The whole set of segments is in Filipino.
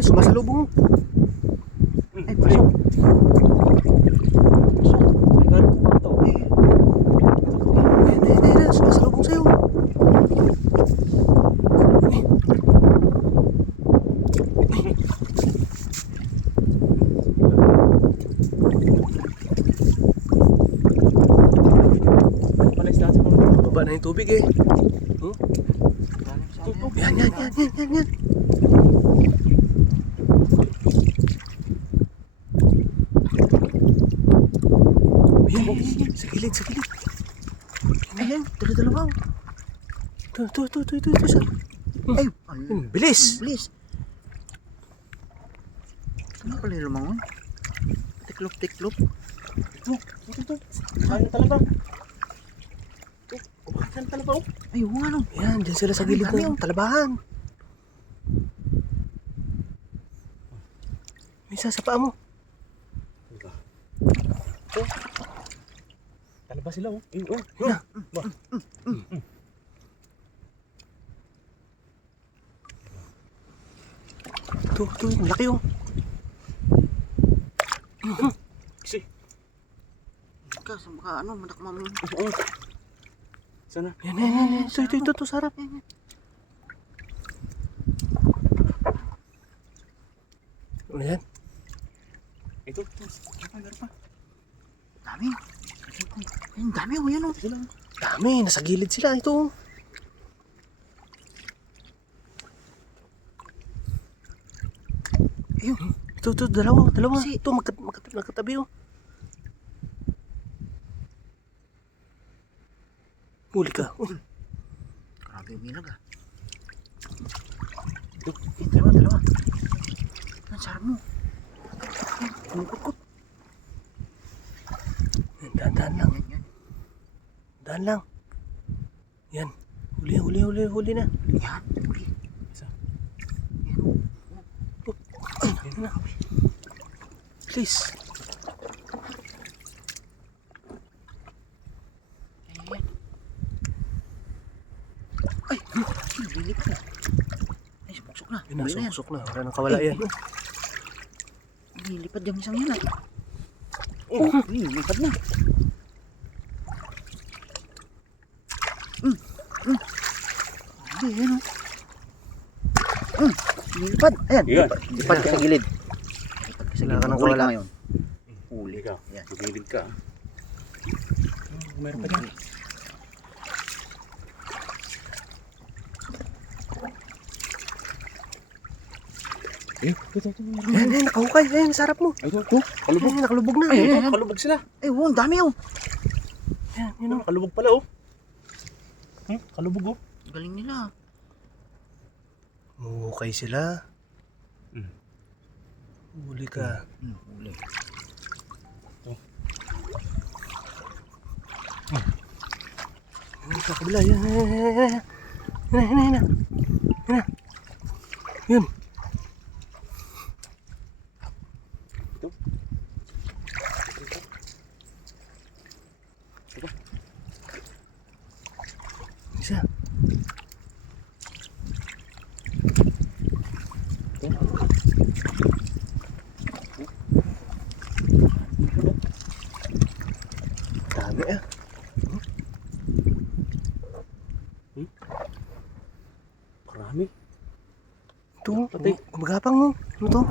Ayan, sumasalubong. Ay, pasok. Pasok. Ayan, ayan, ayan, sumasalubong sa'yo. Baba na yung tubig eh. Hmm? yan? Yan, yan, yan, yan, yan, yan. Ayan, ayan, ayan, sa gilid, sa gilid. Ayan, dala-dalawa. Ito, ito, ito, ito, ito, ito, siya. Ay, Hmm, bilis. Bilis. Ano pala yung lumangon? Tiklop, tiklop. Ito, ito, ito. Saan na talaga? Ito, kumakan talaga oh. Ay, oo nga no. Ayan, dyan sila sa gilid ng oh. talabahan. May isa sa paa mo. Ito. Ito. Talaba sila oh. Eh, oh. Yan. Ba. Ito, ito, ang laki oh. Kasi. Ka, sa maka, ano, manakma mo. Oo. Sana. Yan, yan, yan, yan. Ito, ito, ito, ito, sarap. Ano yan? Ito. Meron pa, meron pa. Dami. Ang dami, oh, yan oh. Sila. Dami, nasa gilid sila. Ito. Ayun. Ito, ito, dalawa, dalawa. Si- Ito, magkat, magkat, magkatabi oh. Huli ka. Uy, Grabe yung milag ah. Ito. Dalawa, dalawa. Ang sarap mo. Kumukot-kot. Dahan, dahan lang. Yan, yan. Dahan lang. Yan. Huli, huli, huli, huli na. Yan, huli. Isa. Yan. Ay, yan na. Please. Ayan. Ay, lilit na. Ay, sumusok na. Yan na, sumusok na. Wala nang kawala yan. Lilipad yung isang yan ah. Oh, lilipad na. Mm, mm. Grabe, yan oh. Mm, lilipad. Ayan, Yan. lipad, lipad ka sa gilid. Lipad ka sa Wala gilid. ka nang Huli kawala. ngayon. Huli. Huli ka. Yan. Magilid ka. ah. Oh, Meron pa dyan. Eh, ito, ito, ito. Yan, yan, nakahukay. Yan, sarap mo. Ito, ito. Kalubog. Yan, nakalubog na. Ay, Yan, ay, ay. Kalubog sila. Ay, wow, ang dami oh. yan, yan, oh. Kalubog pala oh. Hmm? Kalubog oh. Galing nila. Muhukay sila. Mm. Huli ka. Hmm, huli. Yan, sa kabila. Yan, yan, yan, yan, yan. Yan, yan, yan, yan. Yan. Dami ah. Marami. Ito, Patay. gumagapang mo. Ano to?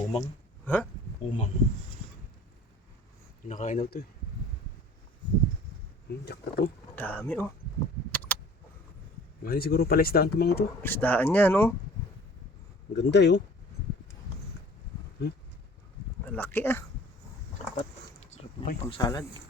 Umang. Ha? Umang. Nakain na ito eh. Hmm, jakta to. Dami oh. Ngayon siguro pala isdaan tumang ito. Isdaan yan oh. Ang ganda eh oh. Malaki ah. Sarap pang salad.